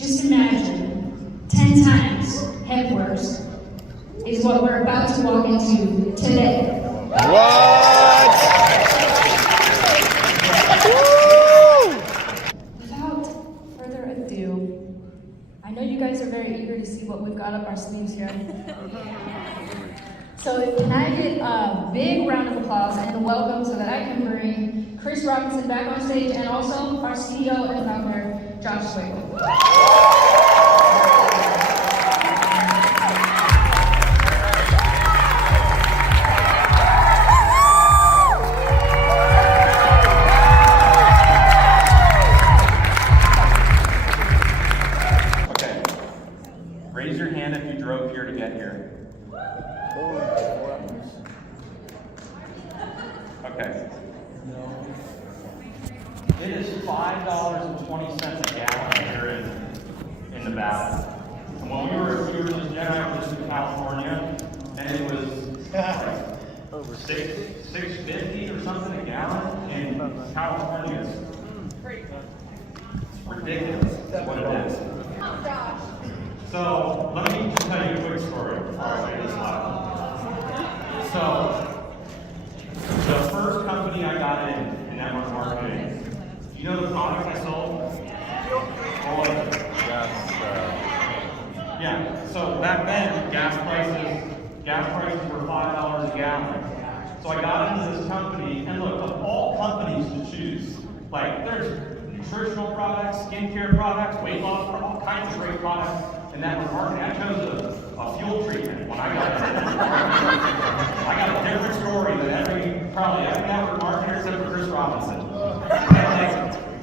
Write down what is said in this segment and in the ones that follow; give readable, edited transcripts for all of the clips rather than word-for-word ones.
Just imagine 10 times head worse is what we're about to walk into today. What? Without further ado, I know you guys are very eager to see what we've got up our sleeves here. So can I get a big round of applause and a welcome so that I can bring Chris Robinson back on stage and also our CEO and founder, Josh Swiggle. Raise your hand if you drove here to get here. Okay. It is $5.20 a gallon here in Nevada. And when we were just in California, and it was like over $6.50 or something a gallon in California. It's ridiculous what it is. So let me just tell you a quick story before I say this live. So the first company I got in network marketing, you know the product I sold? What was it? Yeah. So back then, gas prices were $5 a gallon. So I got into this company, and look, of all companies to choose, like there's nutritional products, skincare products, weight loss, all kinds of great products in network marketing. I chose a fuel treatment when I got into network marketing. I got a different story than probably every network marketer except for Chris Robinson.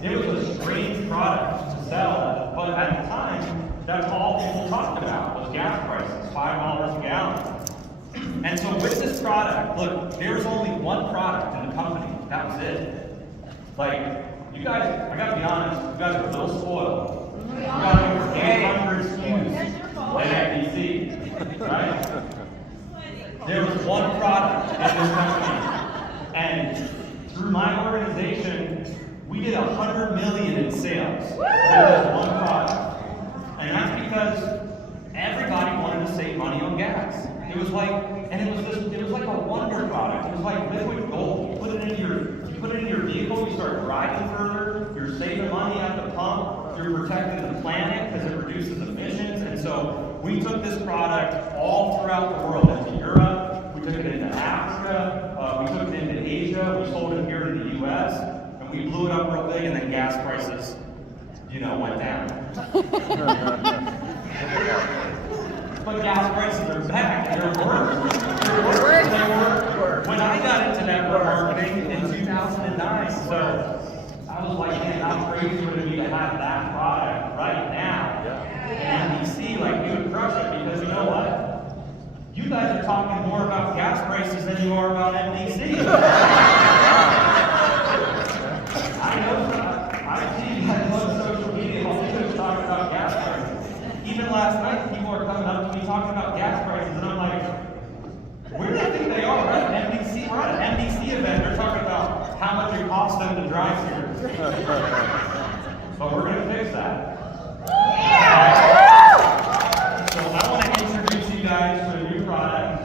It was a strange product to sell, but at the time, that's all people talked about was gas prices, $5 a gallon. And so with this product, look, there's only one product in the company. That was it. Like, you guys, I gotta be honest, you guys are a little spoiled. You got over 800 SKUs at FDC, right? There was one product in this company, and through my organization, we did $100 million in sales with this one product. And that's because everybody wanted to save money on gas. It was like, and it was like a wonder product. It was like liquid gold. You put it in your vehicle, you start driving further, you're saving money at the pump, you're protecting the planet because it reduces emissions. And so we took this product all throughout the world, into Europe, we took it into Africa, we took it into Asia, we sold it here in the US, and we blew it up real big, and then gas prices, went down. But gas prices are back, and they're worse. They were when I got into network marketing in 2009. So I was like, man, how crazy would it be to have that product right now? And NBC, like, we would crush it because you know what? You guys are talking more about gas prices than you are about NBC. I know. I see you guys on social media. All you guys talking about gas prices. Even last night, people are coming up to me talking about gas prices, and I'm like, where do they think they are? We're at NBC. We're at an NBC event. They're talking about how much it costs them to drive here. But we're going to fix that. So I want to introduce you guys to a new product.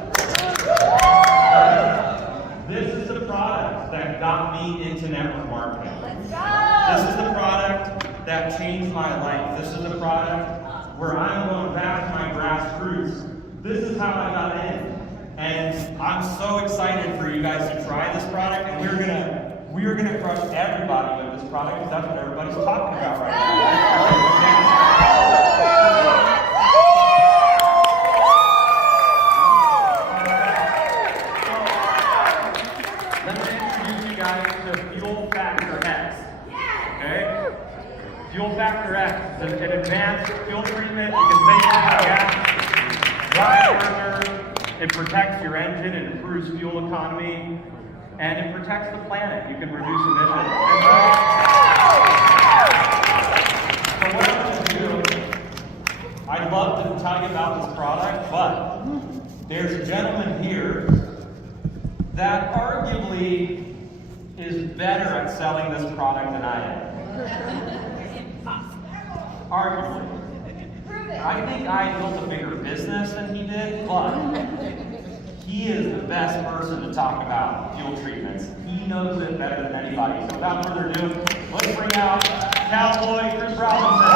This is the product that got me into network marketing. This is the product that changed my life. This is the product where I'm going back to my grassroots. This is how I got in. And I'm so excited for you guys to try this product, and we're gonna crush everybody with this product because that's what everybody's talking about right now. Let me introduce you guys to Fuel Factor X. Okay? Fuel Factor X is an advanced fuel treatment. You can save on gas, drive further. It protects your engine, it improves fuel economy, and it protects the planet. You can reduce emissions. So what I'm going to do, I'd love to tell you about this product, but there's a gentleman here that arguably is better at selling this product than I am. Arguably. I think I built a bigger business than he did, but he is the best person to talk about fuel treatments. He knows it better than anybody. So without further ado, let's bring out Cowboy Chris Robinson.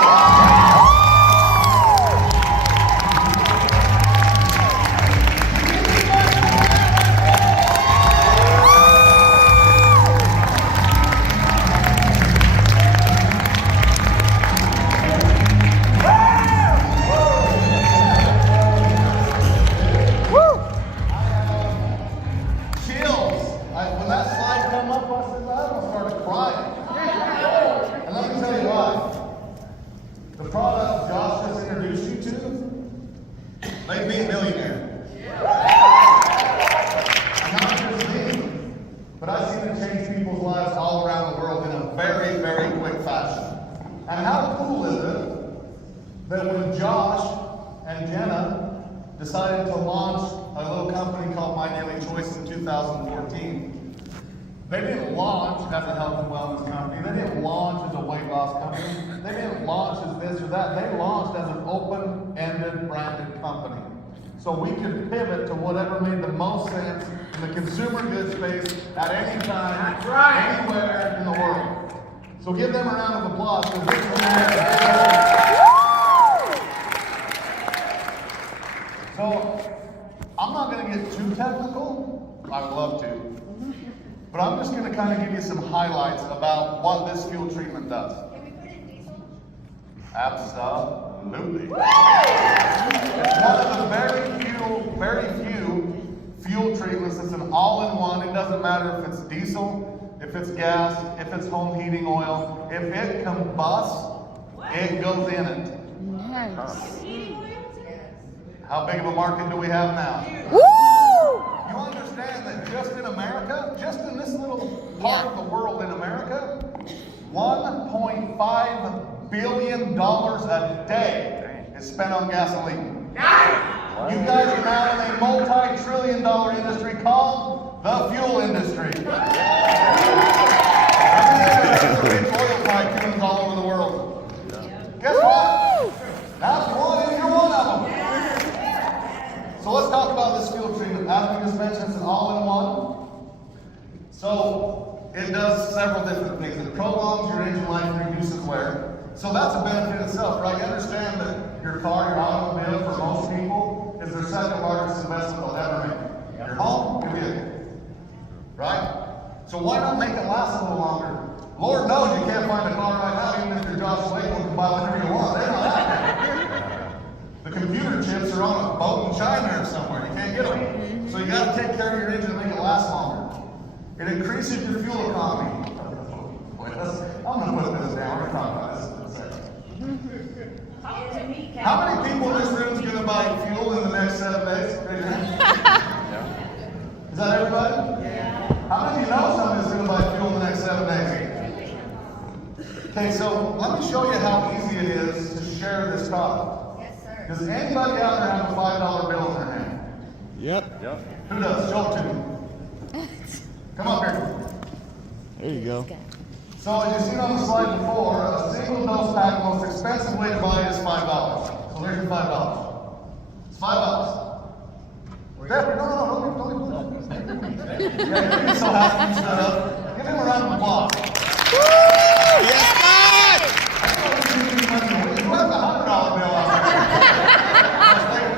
Decided to launch a little company called My Daily Choice in 2014. They didn't launch as a health and wellness company. They didn't launch as a weight loss company. They didn't launch as this or that. They launched as an open-ended branded company. So we could pivot to whatever made the most sense in the consumer goods space at any time, anywhere in the world. So give them a round of applause because this is So, I'm not going to get too technical. I would love to. But I'm just going to kind of give you some highlights about what this fuel treatment does. Can we put in diesel? Absolutely. It's one of the very few fuel treatments that's an all-in-one. It doesn't matter if it's diesel, if it's gas, if it's home heating oil. If it combusts, it goes in it. Nice. How big of a market do we have now? Woo! You understand that just in America, just in this little part of the world in America, $1.5 billion a day is spent on gasoline. You guys are now in a multi-trillion-dollar industry called the fuel industry. There's oil tycoons all over the world. Guess what? That's one, and you're one of them. So let's talk about this fuel treatment. As we just mentioned, it's an all-in-one. So it does several different things. It prolongs your engine life and reduces wear. So that's a benefit itself, right? You understand that your car, your automobile, for most people, is their second largest investment they'll ever make. Your home, your vehicle. Right? So why not make it last a little longer? Lord knows you can't find a car right now, even if you're Josh Wakeland can buy whatever you want. They're not out there. The computer chips are on a boat in China or somewhere. You can't get them. So you got to take care of your engine and make it last longer. It increases your fuel economy. I'm going to put this down. We're going to talk about this in a second. How many people in this room is going to buy fuel in the next 7 days? Raise your hand. Is that everybody? Yeah. How many of you know someone is going to buy fuel in the next 7 days? Okay, so let me show you how easy it is to share this product. Does anybody out there have a $5 bill in their hand? Yep. Who does? Show it to me. Come up here. There you go. So as you've seen on the slide before, a single dose pack, the most expensive way to buy it is $5. So there's your $5. It's $5. Jeffrey, don't okay, so happy you stood up. Give him a round of applause. Woo! Yes, God! Who has a $100 bill out there?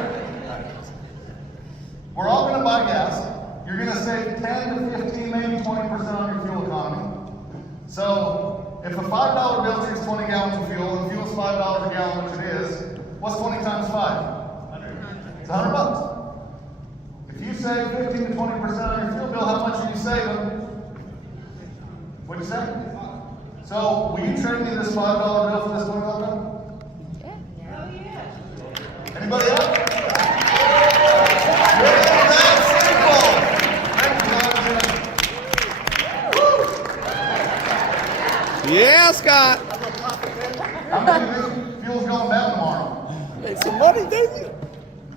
We're all going to buy gas. You're going to save 10 to 15, maybe 20% on your fuel economy. So if a $5 bill takes 20 gallons of fuel, and fuel's $5 a gallon, which it is, what's 20 times 5? 100. It's $100. If you save 15 to 20% on your fuel bill, how much are you saving? What'd you say? So will you trade me this $5 bill for this $20 bill? Yeah. Oh, yeah. Anybody else? That's simple. Yeah, Scott. How many fuel's going down tomorrow? Make some money, David.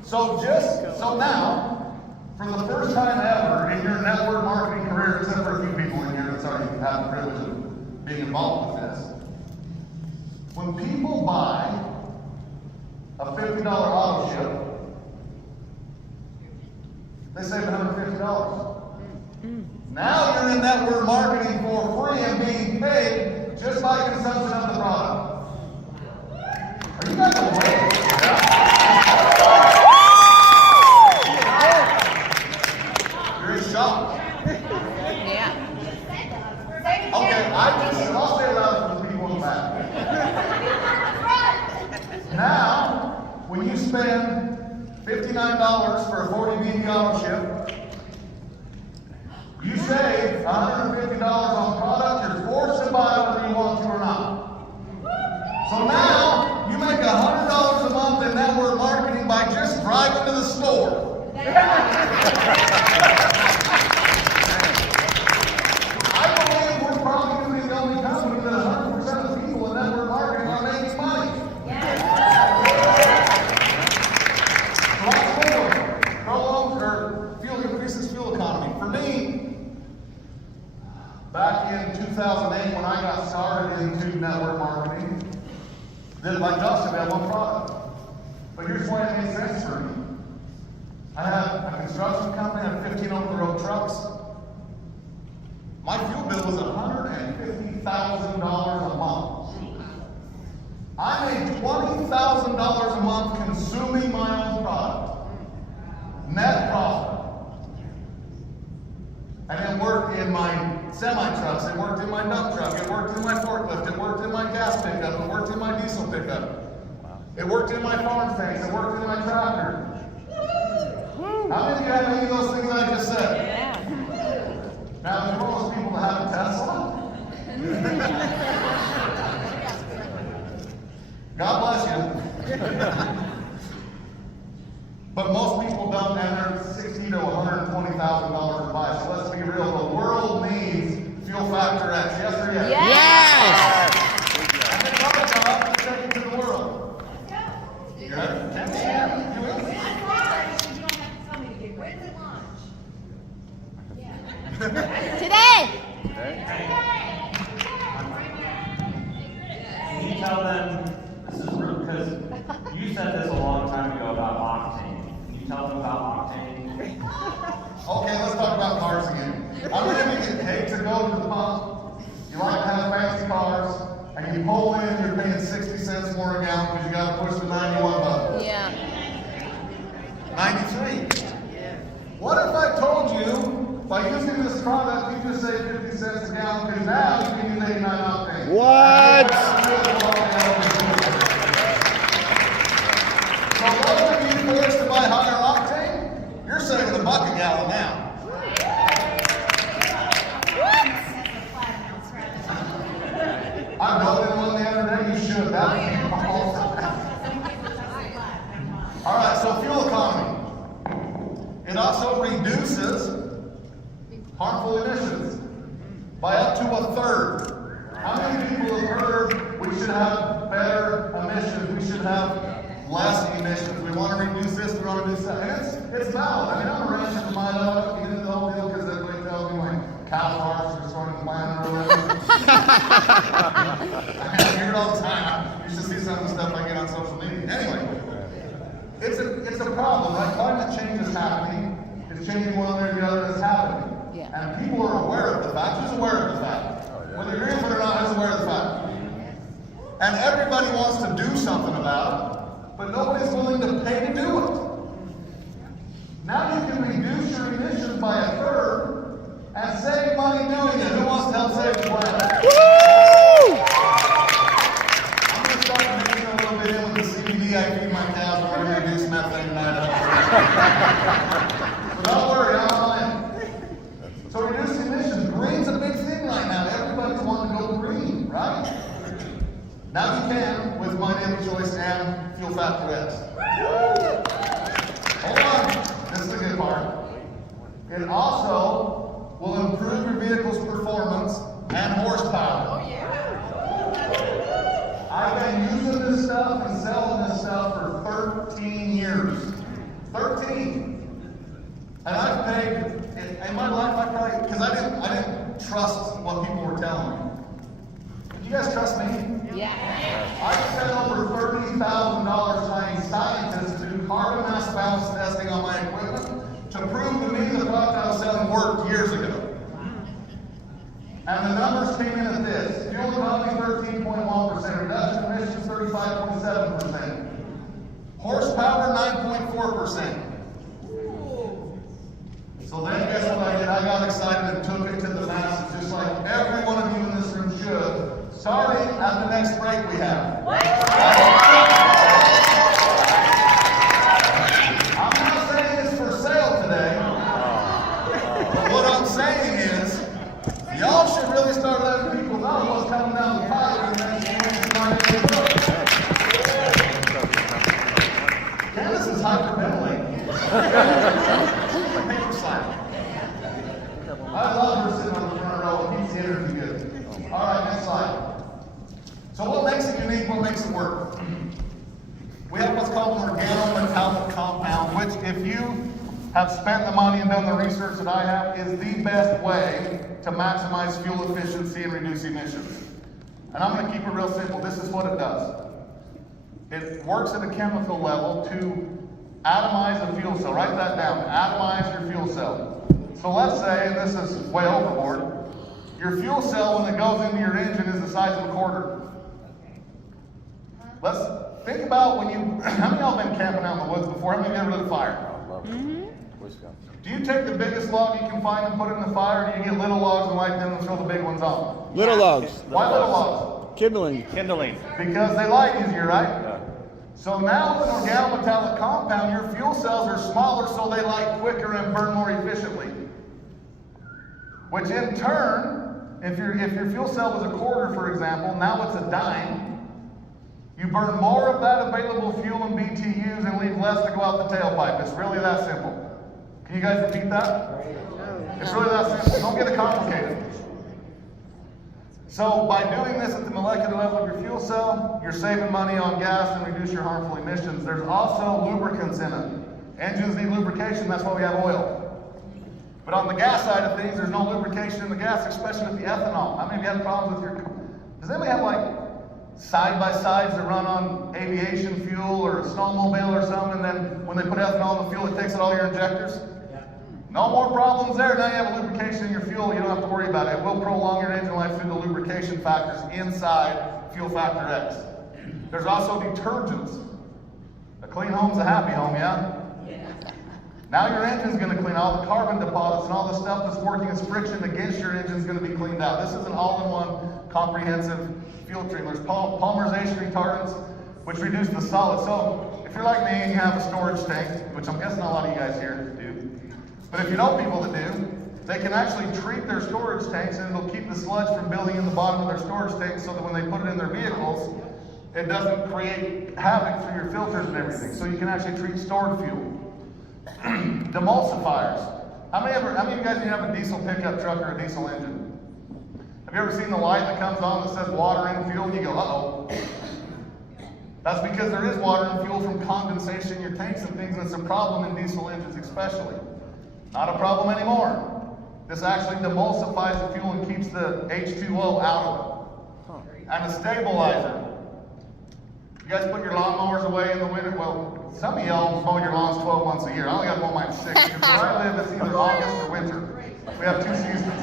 So now, for the first time ever in your network marketing career, except for a few people in here that's already had the privilege of being involved with this, when people buy a $50 spend $59 for a 40 BD auto ship, you save $150 on product. You're forced to buy whether you want to or not. So now you make $100 a month in network marketing by just driving to the store. I believe we're probably going to be the only company that 100% of the people in network marketing are making money. Prolongs or fuel increases fuel economy. For me, back in 2008 when I got started into network marketing, then like Dustin, I had one product. But here's why it made sense for me. I had a construction company, I had 15 over-the-road trucks. My fuel bill was $150,000 a month. I made $20,000 a month consuming my own product. Net profit. And it worked in my semi-trucks, it worked in my dump truck, it worked in my forklift, it worked in my gas pickup, it worked in my diesel pickup. It worked in my farm tanks, it worked in my tractor. How many of you have any of those things I just said? Yeah. Now, if you're one of those people that have a Tesla, God bless you. But most people don't, and they're $60,000 to $120,000 to buy. So let's be real, the world needs fuel factor X. Yes or yes? Yes! And they talk about to take it to the world. You ready? You will? Today. Can you tell them, this is real, because you said this a long time ago about octane. Can you tell them about octane? Okay, let's talk about cars again. I'm going to get paid to go to the pump. You like to have fancy cars, and you pull in, you're paying 60 cents more a gallon because you got to push the 91 button. Yeah. 93. What if I told you, by using this product, you just save 50 cents a gallon, because now you can use 89 octane. What? So those of you forced to buy higher octane, you're saving $1 a gallon now. I voted one the other day, you should. That would be awesome. All right, so fuel economy. It also reduces harmful emissions by up to a third. How many people have heard we should have better emissions, we should have less emissions, we want to reduce this, we want to reduce that? And it's valid. I mean, I'm a rancher in my life, get into the whole deal because everybody tells me my cow farms are starting to plan or whatever. I hear it all the time. You should see some of the stuff I get on social media. Anyway, it's a problem, right? Climate change is happening. It's changing one way or the other, it's happening. Yeah. And people are aware of the fact. Who's aware of the fact? Whether you're in it or not, who's aware of the fact? And everybody wants to do something about it, but nobody's willing to pay to do it. Now you can reduce your emissions by a third and save money doing it. Who wants to help save the planet? Woo! I'm going to start mixing a little bit in with the CBD I feed my cows when I reduce methane and that. So don't worry, I'm on it. So reducing emissions, green's a big thing right now. Everybody's wanting to go green, right? Now you can with My Daily Choice and Fuel Factor X. Hold on, this is the good part. It also will improve your vehicle's performance and horsepower. I've been using this stuff and selling this stuff for 13 years. 13. And I've paid, in my life, I probably, because I didn't trust what people were telling me. Did you guys trust me? Yeah. I spent over $30,000 finding scientists to do carbon mass balance testing on my equipment to prove to me the product I was selling worked years ago. And the numbers came in at this. Fuel economy 13.1%, reduction emissions 35.7%, horsepower 9.4%. So then guess what I did? I got excited and took it to the masses, just like every one of you in this room should, starting at the next break we have. we have what's called an organometallic compound, which if you have spent the money and done the research that I have, is the best way to maximize fuel efficiency and reduce emissions. And I'm going to keep it real simple. This is what it does. It works at a chemical level to atomize the fuel cell. Write that down. Atomize your fuel cell. So let's say, and this is way overboard, your fuel cell when it goes into your engine is the size of a quarter. Let's think about when you, how many of y'all been camping out in the woods before? How many of you ever lit a fire? Do you take the biggest log you can find and put it in the fire, or do you get little logs and light them and throw the big ones on? Little logs. Why little logs? Kindling. Because they light easier, right? Yeah. So now with an organometallic compound, your fuel cells are smaller so they light quicker and burn more efficiently. Which in turn, if your fuel cell was a quarter, for example, now it's a dime. You burn more of that available fuel in BTUs and leave less to go out the tailpipe. It's really that simple. Can you guys repeat that? It's really that simple. Don't get it complicated. So by doing this at the molecular level of your fuel cell, you're saving money on gas and reduce your harmful emissions. There's also lubricants in it. Engines need lubrication, that's why we have oil. But on the gas side of things, there's no lubrication in the gas, especially with the ethanol. How many of you have problems with your, does anybody have like side-by-sides that run on aviation fuel or a snowmobile or something, and then when they put ethanol in the fuel, it takes out all your injectors? No more problems there. Now you have a lubrication in your fuel. You don't have to worry about it. It will prolong your engine life through the lubrication factors inside Fuel Factor X. There's also detergents. A clean home's a happy home, yeah? Now your engine's going to clean all the carbon deposits and all the stuff that's working as friction against your engine is going to be cleaned out. This is an all-in-one comprehensive fuel treatment. There's polymerization retardants, which reduce the solid. So if you're like me and you have a storage tank, which I'm guessing a lot of you guys here do, but if you know people that do, they can actually treat their storage tanks and it'll keep the sludge from building in the bottom of their storage tanks so that when they put it in their vehicles, it doesn't create havoc through your filters and everything. So you can actually treat stored fuel. Demulsifiers. How many of you guys have a diesel pickup truck or a diesel engine? Have you ever seen the light that comes on that says water and fuel and you go, uh-oh? That's because there is water and fuel from condensation in your tanks and things, and it's a problem in diesel engines especially. Not a problem anymore. This actually demulsifies the fuel and keeps the H2O out of it. And a stabilizer. You guys put your lawnmowers away in the winter? Well, some of y'all mow your lawns 12 months a year. I only got to mow mine 6 because where I live, it's either August or winter. We have 2 seasons.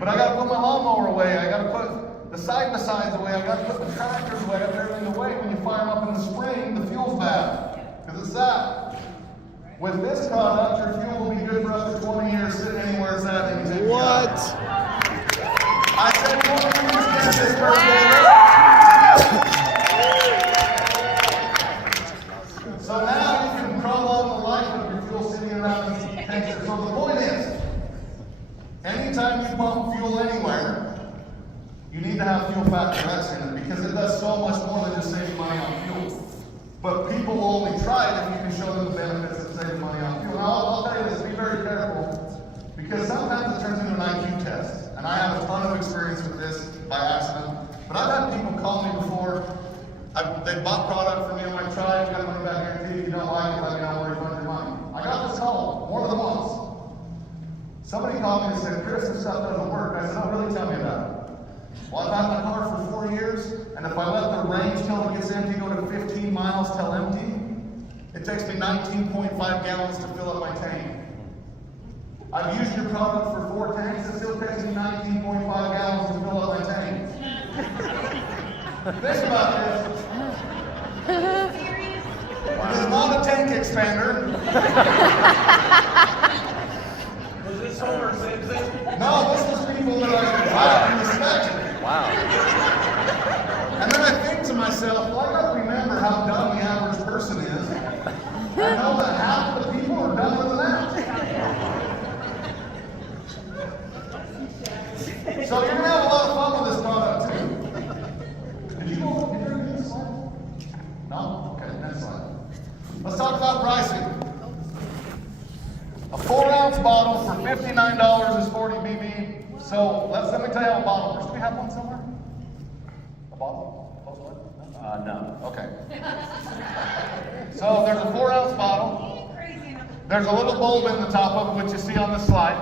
But I got to put my lawnmower away. I got to put the side-by-sides away. I got to put the tractors away. I got everything away. When you fire them up in the spring, the fuel's bad because it's that. With this product, your fuel will be good for up to 20 years sitting anywhere it's at. What? I said 20 years, get this birthday. So now you can prolong the life of your fuel sitting around these tanks. So the point is, anytime you pump fuel anywhere, you need to have Fuel Factor X in it because it does so much more than just saving money on fuel. But people will only try it if you can show them the benefits of saving money on fuel. Now, I'll tell you this, be very careful, because sometimes it turns into an IQ test. And I have a ton of experience with this by accident. But I've had people call me before. They bought product from me on my tribe, got a money back guarantee. If you don't like it, let me know where you fund your money. I got this call more than once. Somebody called me and said, Chris, this stuff doesn't work. I said, oh, really? Tell me about it. Well, I've had my car for 4 years, and if I let the range till it gets empty go to 15 miles till empty, it takes me 19.5 gallons to fill up my tank. I've used your product for 4 tanks, it still takes me 19.5 gallons to fill up my tank. Think about this. It is not a tank expander. Was this solar citizen? No, this was people that I respected. Wow. And then I think to myself, well, I gotta remember how dumb the average person is. I know that half of the people are dumber than that. So you're gonna have a lot of fun with this product too. Did you do this slide? No? Okay, next slide. Let's talk about pricing. A 4-ounce bottle for $59 is 40 BV. So let me tell you how a bottle works. Do we have one somewhere? A bottle? Close one? No? No. Okay. So there's a 4-ounce bottle. There's a little bulb in the top of it, which you see on this slide.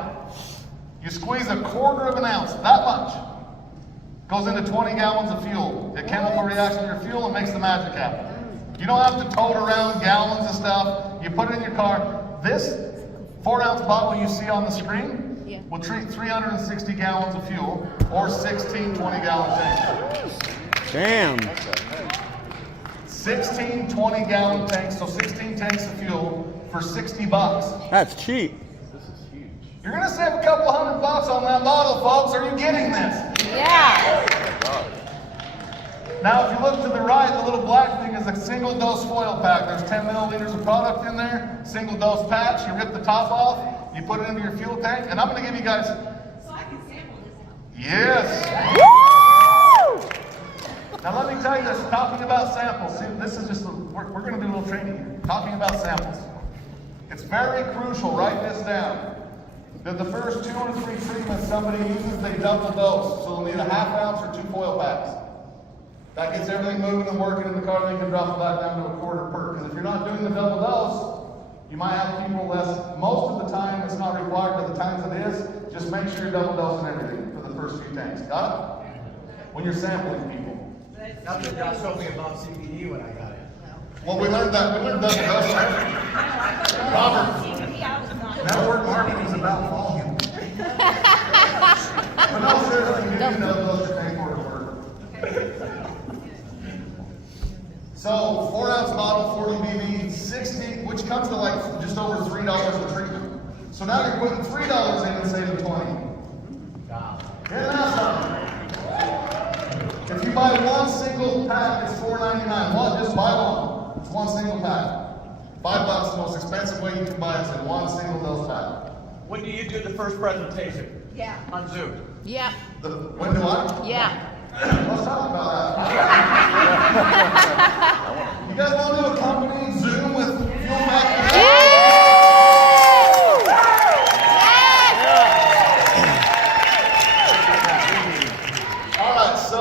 You squeeze a 1/4 of an ounce, that much. Goes into 20 gallons of fuel. The chemical reacts with your fuel and makes the magic happen. You don't have to tote around gallons of stuff. You put it in your car. This 4-ounce bottle you see on the screen will treat 360 gallons of fuel or 16 20-gallon tanks. Damn. 16 20-gallon tanks, so 16 tanks of fuel for $60. That's cheap. You're gonna save a couple $100 on that bottle, folks. Are you getting this? Yeah. Now, if you look to the right, the little black thing is a single-dose foil pack. There's 10 milliliters of product in there, single-dose patch. You rip the top off, you put it into your fuel tank, and I'm going to give you guys. So I can sample this. Yes. Woo! Now, let me tell you this. Talking about samples. See, this is just we're going to do a little training here. Talking about samples. It's very crucial. Write this down. That the first 2 or 3 treatments somebody uses, they double dose. So they'll need a 1/2 ounce or 2 foil packs. That gets everything moving and working in the car, then you can drop it back down to a 1/4 per. Because if you're not doing the double dose, you might have people less. Most of the time it's not required, but the times it is, just make sure you're double dosing everything for the first few tanks. Got it? When you're sampling people. That's what Josh told me about CBD when I got it. Well, we learned that. We learned double dosing. Robert, network marketing is about volume. But no, seriously, you do double dose your tank for it to work. So, 4-ounce bottle, 40 BV, 60, which comes to like just over $3 a treatment. So now you're putting $3 in and saving 20. Yeah, that's something. If you buy one single pack, it's $4.99. One, just buy one. It's one single pack. $5, the most expensive way you can buy it in one single dose pack. When do you do the first presentation? Yeah. On Zoom. Yeah. When do I? Yeah. Let's talk about that. You guys want to do a company Zoom with fuel pack? All right, so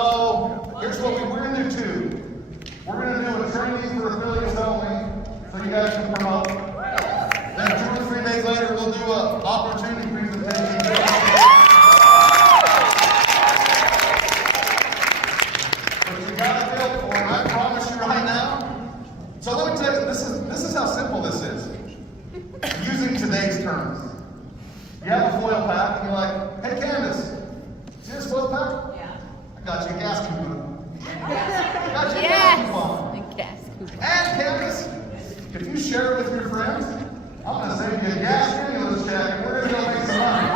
here's what we're going to do too. We're going to do a training for affiliates only, so you guys can promote. Then 2 or 3 days later, we'll do an opportunity presentation. So let me tell you, this is how simple this is. Using today's terms. You have a foil pack and you're like, hey Candace, see this foil pack? Yeah. I got you a gas coupon. I got you a gas Yes. coupon. The gas coupon. And Candace, if you share it with your friends, I'm gonna save you a gas stimulus check and we're gonna go make some money.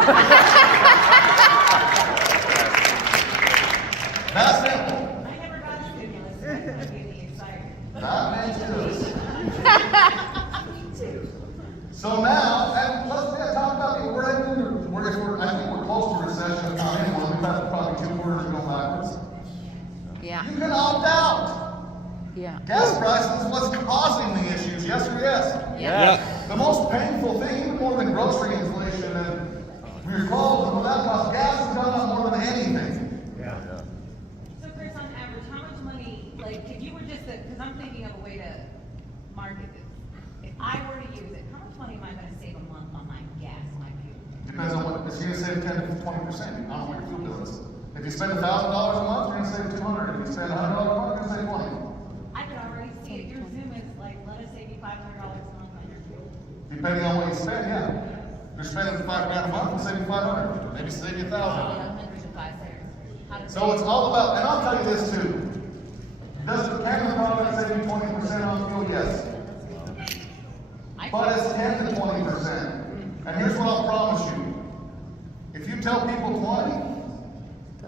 That's simple. I never got a stimulus. So I'm getting excited. That makes sense. So now, and let's talk about it. I think we're close to recession. Not anymore. We've had probably 2 quarters going backwards. Yeah. You can opt out. Yeah. Gas prices is what's causing the issues. Yes or yes? Yeah. The most painful thing, even more than grocery inflation, and we recall that that cost gas has gone up more than anything. Yeah. So Chris, on average, how much money, like, if you were just, because I'm thinking of a way to market this. If I were to use it, how much money am I going to save a month on my gas, my fuel? Depends on what. It's going to save 10 to 20%. I don't know what your fuel bill is. If you spend $1,000 a month, you're going to save $200. If you spend $100 a month, you're going to save $20. I could already see it. Your Zoom is like, let us save you $500 a month on your fuel. Depending on what you spend, yeah. If you're spending $5 grand a month, we'll save you $500. Maybe save you $1,000. So it's all about, and I'll tell you this too. Does the Canada product save you 20% on fuel? Yes. But it's 10 to 20%. And here's what I'll promise you. If you tell people 20,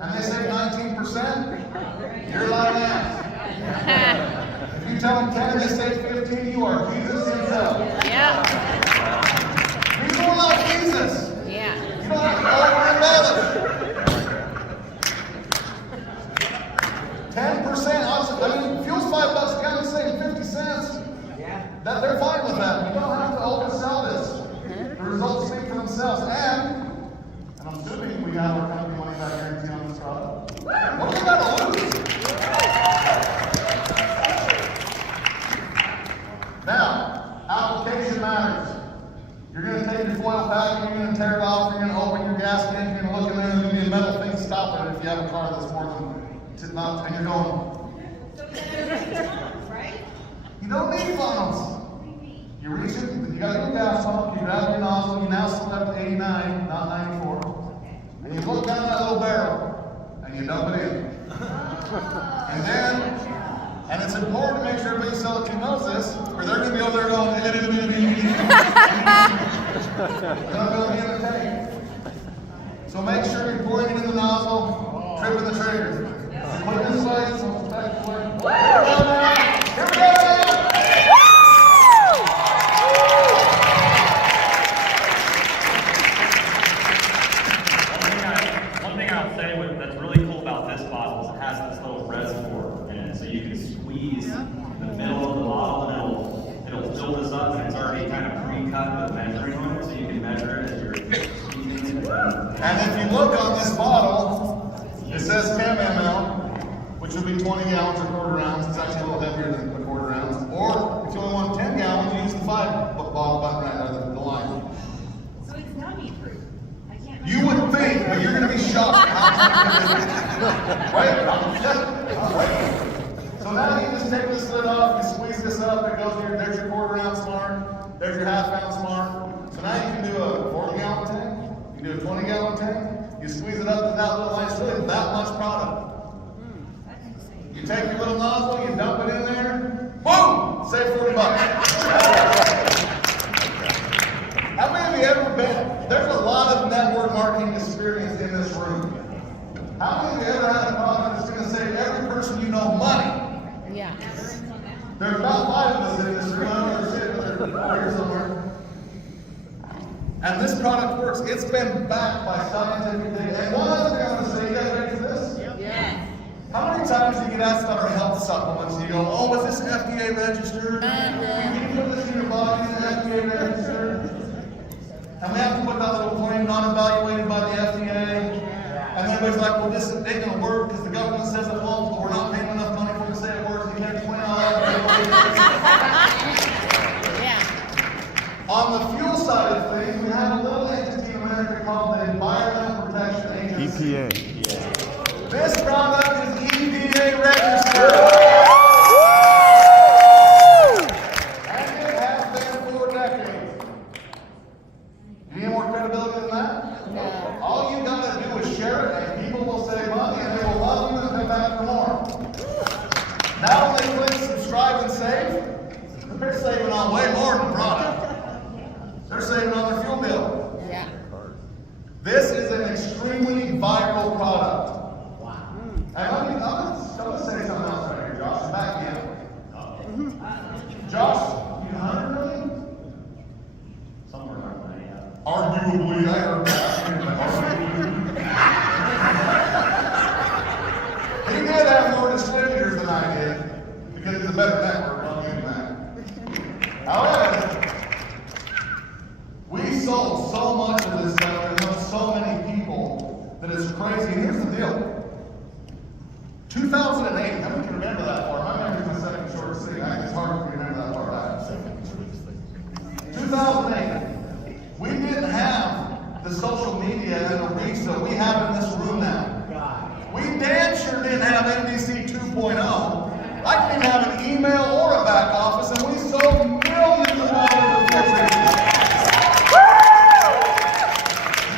and they save 19%, you're lying ass. If you tell them 10 and they save 15, you are Jesus himself. Yeah. People love Jesus. Yeah. You don't have to over embellish. 10%, I mean, fuel's $5 a gallon, saving 50 cents. Yeah. That they're fine with that. You don't have to oversell this. The results speak for themselves. And I'm assuming we got our company money back guarantee on this product. What do we got to lose? and you're going, So we gotta funnels, right? you don't need funnels. What do you mean? You reach it, you got your gas pump, you grab your nozzle, you now select 89, not 94. And you look down that little barrel, and you dump it in. And then, and it's important to make sure everybody selling to knows this, or they're going to be over there going, they're going to be in the tank. So make sure you're pouring it in the nozzle, tripping the trigger. Put it this way, so it's back to work. Here we go! One thing I'll say that's really cool about this bottle is it has this little reservoir in it, so you can squeeze the middle of the bottle and it'll fill this up, and it's already kind of pre-cut with measuring on it, so you can measure it as you're squeezing it. And if you look on this bottle, it says 10 ml, which would be 20 gallons or quarter ounce. It's actually a little heavier than a quarter ounce. Or if you only want 10 gallons, you use the 5 bottle button right there, the line. So it's dummy proof. I can't. You would think, but you're going to be shocked how much it is. Right? So now you just take this lid off, you squeeze this up, it goes here, there's your quarter ounce mark, there's your half ounce mark. So now you can do a 40 gallon tank, you can do a 20 gallon tank, you squeeze it up to that little line, it's really that much product. You take your little nozzle, you dump it in there, boom! Save 40 bucks. How many of you ever been? There's a lot of network marketing experience in this room. How many of you ever had a product that's going to save every person you know money? Yeah. There's about 5 of us in this room. I don't know shit, but they're over here somewhere. And this product works. It's been backed by scientific data. And one other thing I'm going to say, you guys ready for this? Yes. How many times do you get asked about our health supplements and you go, oh, is this FDA registered? Can you put this in your body? Is it FDA registered? And we have to put that little claim non-evaluated by the FDA. And then everybody's like, well, this ain't going to work because the government says it won't, but we're not paying enough money for it to say it works. You can't explain all that. Yeah. On the fuel side of things, we have a little entity in America called the Environmental Protection Agency. EPA. This product is EPA registered. And it has been for decades. You need more credibility than that? No. All you gotta do is share it, and people will save money, and they will love you and come back for more. Now when they click subscribe and save, they're saving on way more than product. They're saving on their fuel bill. Yeah. This is an extremely viral product. And I'm gonna say something else right here, Josh. Back in. Josh, you 100 million? Somewhere around there, yeah. Arguably, I heard that. He did have more distributors than I did because he's a better network. I'll give him that. However, we sold so much of this stuff and know so many people that it's crazy. And here's the deal. 2008, how many can remember that far? My memory's the second shortest thing. It's hard to remember that far back. 2008, we didn't have the social media and the reach that we have in this room now. We damn sure didn't have NBC 2.0. I didn't have an email or a back office, and we sold millions of dollars of filtration.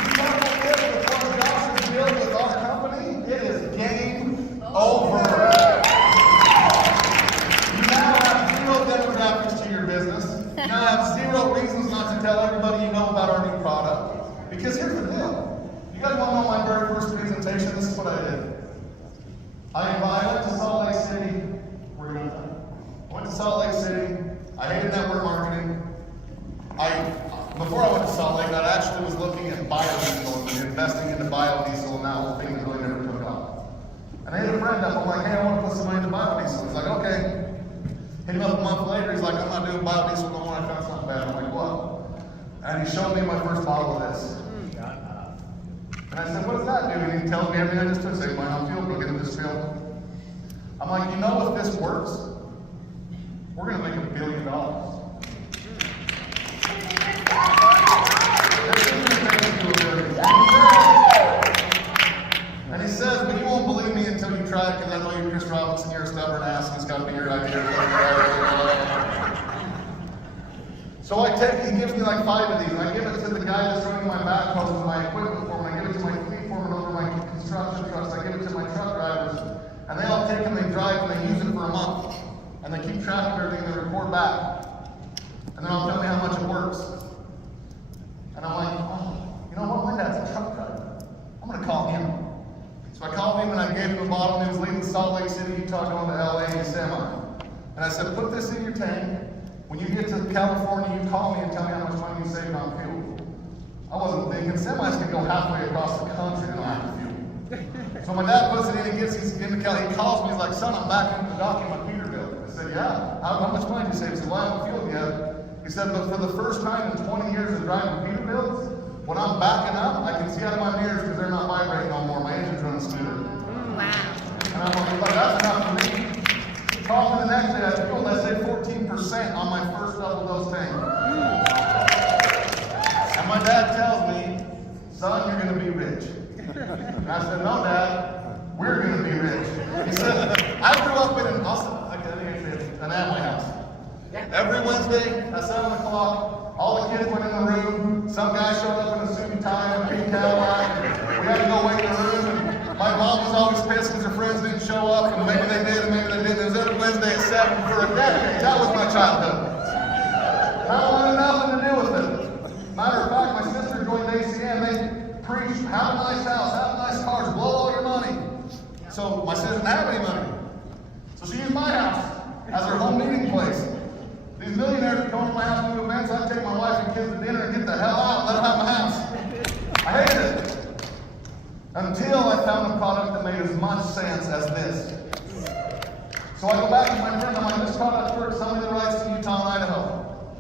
You know what it is before Josh is dealing with our company? It is game over. You now have 0 demographics to your business. You now have 0 reasons not to tell everybody you know about our new product. Because here's the deal. You guys want to know my very first presentation? This is what I did. I went to Salt Lake City. We're going to went to Salt Lake City. I hated network marketing. Before I went to Salt Lake, I actually was looking at biodiesel and investing into biodiesel, and that whole thing really never took off. And I hit a friend up. I'm like, hey, I want to put some money into biodiesel. He's like, okay. Hit him up a month later. He's like, I'm not doing biodiesel no more. I found something bad. I'm like, what? And he showed me my first bottle of this. And I said, what does that do? And he tells me everything I just took. Say, why not fuel? Go get into this field. I'm like, you know, if this works, we're going to make $1 billion. And he says, but you won't believe me until you try it, because right here. So he gives me like 5 of these, and I give it to the guy that's running my backhoes and my equipment for me. I give it to my fleet foreman over my construction trucks. I give it to my truck drivers, and they all take them, they drive, and they use it for a month. And they keep track of everything, and they report back. And then they'll tell me how much it works. And I'm like, oh, you know what, my dad's a truck driver. I'm gonna call him. So I called him and I gave him a bottle, and he was leaving Salt Lake City, Utah, going to LA in a semi. And I said, put this in your tank. When you get to California, you call me and tell me how much money you saved on fuel. I wasn't thinking semis can go halfway across the country and not have fuel. So my dad puts it in, he's into Cali, he calls me, he's like, son, I'm back into the dock in my Peterbilt. I said, yeah, how much money did you save? He said, well, I haven't fueled yet. He said, but for the first time in 20 years of driving Peterbilts, when I'm backing up, I can see out of my mirrors because they're not vibrating no more. My engine's running smoother. Wow. And I'm like, well, that's enough for me. He called me the next day, I said, well, let's say 14% on my first double dose tank. And my dad tells me, son, you're going to be rich. And I said, no, Dad, we're going to be rich. He said, I grew up in an Amway house. Every Wednesday at 7 o'clock, all the kids went in the room. Some guy showed up in a suit and tie and a pink Cadillac. We had to go wait in the room. And my mom was always pissed because her friends didn't show up, and maybe they did and maybe they didn't. It was every Wednesday at 7 for a decade. That was my childhood. And I wanted nothing to do with it. Matter of fact, my sister joined ACM. They preached, have a nice house, have nice cars, blow all your money. So my sister didn't have any money. So she used my house as her home meeting place. These millionaires would come to my house and do events. I'd take my wife and kids to dinner and get the hell out and let them have my house. I hated it. Until I found a product that made as much sense as this. So I go back to my friend, I'm like, this product works, sell me the rights to Utah and Idaho.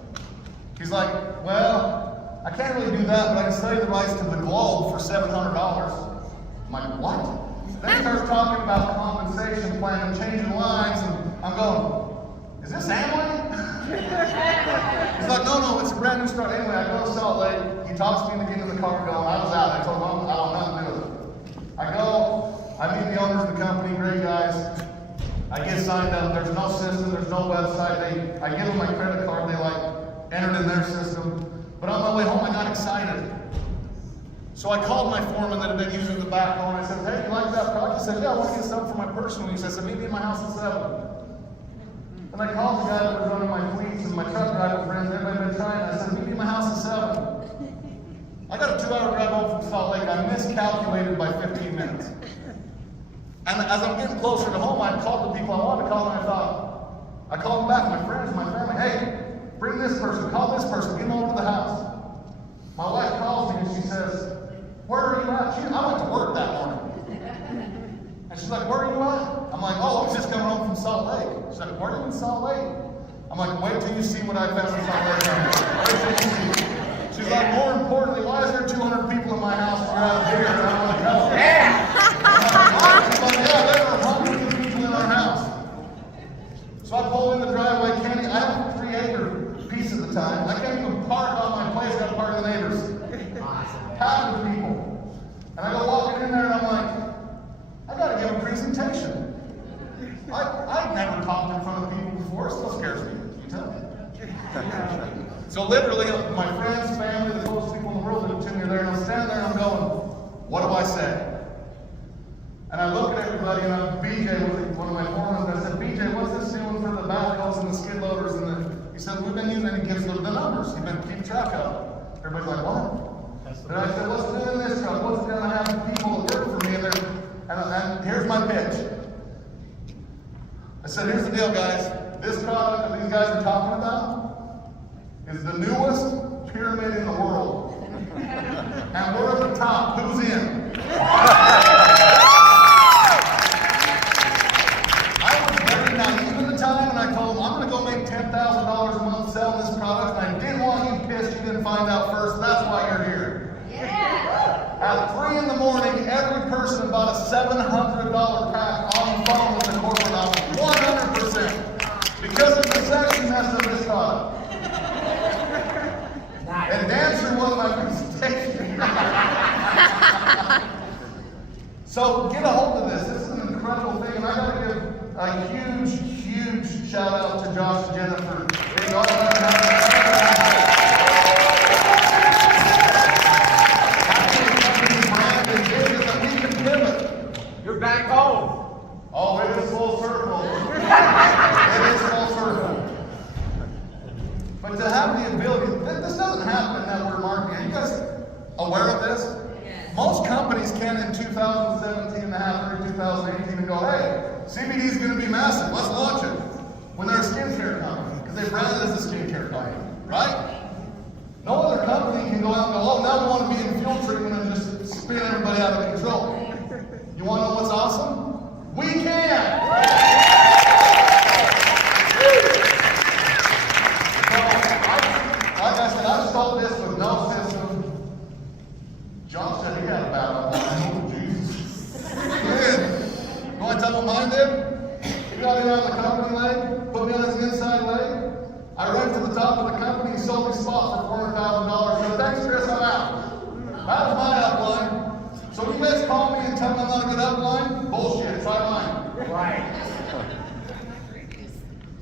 He's like, well, I can't really do that, but I can sell you the rights to the globe for $700. I'm like, what? Then he starts talking about compensation plan and changing lines, and I'm going, is this Amway? He's like, no, it's a brand new start. Anyway, I go to Salt Lake. He talks to me to get in the car going. I was out. I told him I want nothing to do with it. I go, I meet the owners of the company, great guys. I get signed up. There's no system, there's no website. I give them my credit card. They entered in their system. But on my way home, I got excited. So I called my foreman that had been using the backhoe, and I said, hey, you like that product? He said, yeah, I want to get something for my personal use. I said, meet me in my house at 7. And I called the guy that was running my fleets and my truck driver friends, everybody had been trying. I said, meet me in my house at 7. I got a 2-hour drive home from Salt Lake. I miscalculated by 15 minutes. And as I'm getting closer to home, I called the people I wanted to call, and I called them back, my friends, my family, hey, bring this person, call this person, get them over to the house. My wife calls me and she says, where are you at? I went to work that morning. And she's like, where are you at? I'm like, oh, I was just coming home from Salt Lake. She's like, where are you in Salt Lake? I'm like, wait till you see what I found in Salt Lake. Wait till you see. She's like, more importantly, why is there 200 people in my house and you're out here? And I'm like, no. She's like, yeah, there are hundreds of people in our house. So I pull in the driveway, I have a 3-acre piece at the time. I can't even park on my place, I got to park in the neighbors. Half of the people. And I go walking in there and I'm like, I got to give a presentation. I've never talked in front of people before. It still scares me. Can you tell? So literally, my friends, family, the closest people in the world that to me are there, and I'm standing there and I'm going, what do I say? And I look at everybody, and BJ was one of my foremen, and I said, BJ, what's this doing for the backhoes and the skid loaders? He said, we've been using it, and he gives the numbers. He's been keeping track of it. Everybody's like, what? And I said, what's doing this truck? What's going to happen to people that work for me? And here's my pitch. I said, here's the deal, guys. This product that these guys are talking about is the newest pyramid in the world. And we're at the top. Who's in? I was very naive at the time, and I told them, I'm going to go make $10,000 a month selling this product, and I didn't want you pissed you didn't find out first. That's why you're here. At 3 in the morning, every person bought a $700 pack on the phone with the corporate office. 100%. Because of the sexiness of this product. And Dan sure was my presentation. So get a hold of this. This is an incredible thing. And I got to give a huge huge shout out to Josh and Jennifer. Being all about brand and vision that we can pivot. You're back home. Oh, it is full circle. It is full circle. But to have the ability, this doesn't happen that we're marketing. Are you guys aware of this? Yes. Most companies can in 2017 and a half or 2018 and go, hey, CBD is going to be massive. Let's launch it. When they're a skincare company, because they brand it as a skincare company, right? No other company can go out and go, oh, now we want to be in fuel treatment and just spin everybody out of control. You want to know what's awesome? We can! So, like I said, I sold this with no system. John said he had a bad one. Oh, Jesus. You want to tell him what mine did? He got in on the company leg, put me on his inside leg. I ran to the top of the company, he sold me spot for $400,000. Said, thanks, Chris, I'm out. That was my upline. So you guys call me and tell me I'm not a good upline? Bullshit, try mine. Right.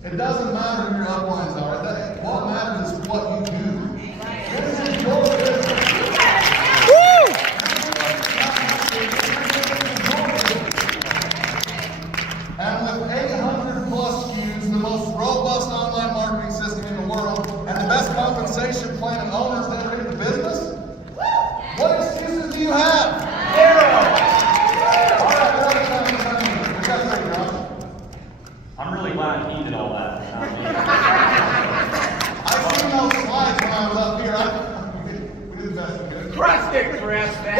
It doesn't matter who your uplines are. What matters is what you do. This is your business. And with 800 plus SKUs, the most robust online marketing system in the world, and the best compensation plan and owners that are in the business, what excuses do you have? Zero. All right, what else have we done? We got to say, Josh. I'm really glad he did all that. I seen those slides when I was up here. We did the best we could. Crushed it, Chris. Man.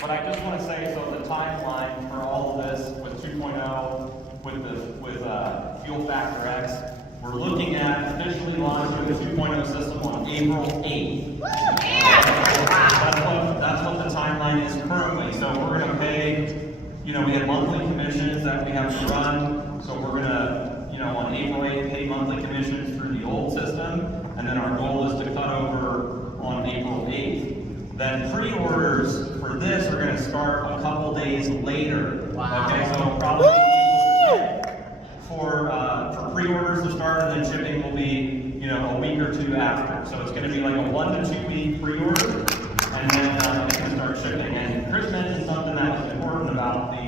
But I just want to say, so the timeline for all of this with 2.0, with Fuel Factor X, we're looking at officially launching the 2.0 system on April 8th. That's what the timeline is currently. So we're going to pay, we have monthly commissions that we have to run. So we're going to, on April 8th, pay monthly commissions through the old system. And then our goal is to cut over on April 8th. Then pre-orders for this are going to start a couple days later. Wow. Okay, so probably for pre-orders to start, and then shipping will be, a week or two after. So it's going to be like a 1 to 2 week pre-order, and then it's going to start shipping. And Chris mentioned something that was important about the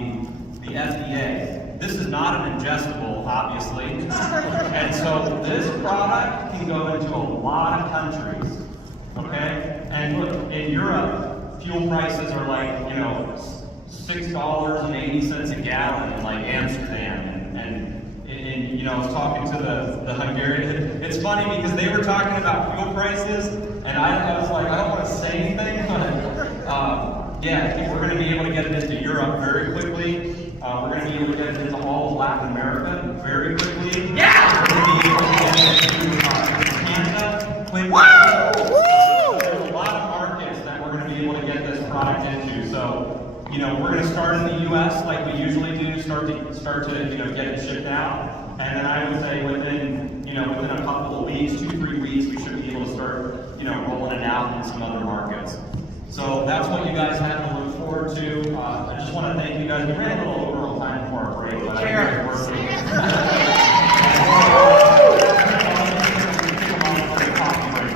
FDA. This is not an ingestible, obviously, and so this product can go into a lot of countries. Okay, and look, in Europe, fuel prices are like, $6.80 a gallon in like Amsterdam, and I was talking to the Hungarian. It's funny because they were talking about fuel prices, and I was like, I don't want to say anything, but yeah, I think we're going to be able to get it into Europe very quickly. We're going to be able to get it into all of Latin America very quickly. Yeah! We're going to be able to get it into Canada quickly. Woo! There's a lot of markets that we're going to be able to get this product into. So, we're going to start in the U.S. like we usually do, start to get it shipped out, and then I would say within a couple of weeks, 2-3 weeks, we should be able to start rolling it out in some other markets. So that's what you guys have to look forward to. I just want to thank you guys. We ran a little over on time for our break, but I think it worked.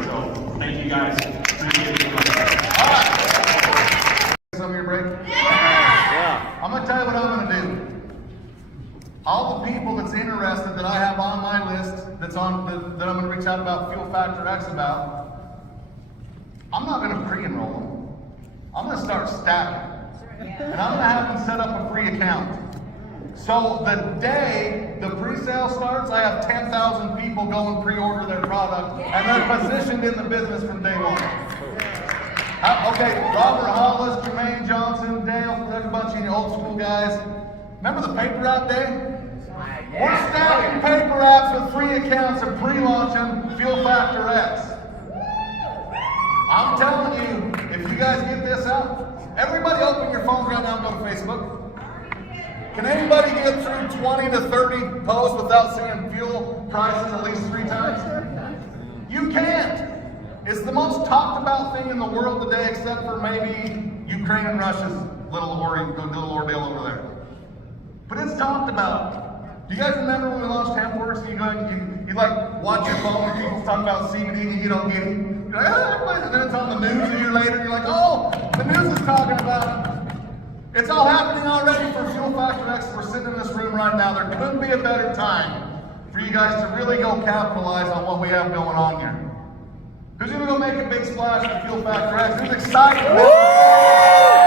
So thank you guys. Appreciate it. Some of your break? Yeah. I'm going to tell you what I'm going to do. All the people that's interested that I have on my list that I'm going to reach out about Fuel Factor X about, I'm not going to pre-enroll them. I'm going to start stacking. And I'm going to have them set up a free account. So the day the pre-sale starts, I have 10,000 people go and pre-order their product, and they're positioned in the business from day one. Okay, Robert Hollis, Jermaine Johnson, Dale, there's a bunch of you old school guys. Remember the paper route day? We're stacking paper apps with free accounts and pre-launching Fuel Factor X. I'm telling you, if you guys get this out, everybody open your phones right now and go to Facebook. Can anybody get through 20 to 30 posts without seeing fuel prices at least 3 times? You can't. It's the most talked about thing in the world today, except for maybe Ukraine and Russia's little ordeal over there. But it's talked about. Do you guys remember when we launched Hempworks and you like watch your phone and people talking about CBD and you don't get it? You're like, oh, and then it's on the news a year later and you're like, oh, the news is talking about it. It's all happening already for Fuel Factor X. We're sitting in this room right now. There couldn't be a better time for you guys to really go capitalize on what we have going on here. Who's gonna go make a big splash for Fuel Factor X? Who's excited?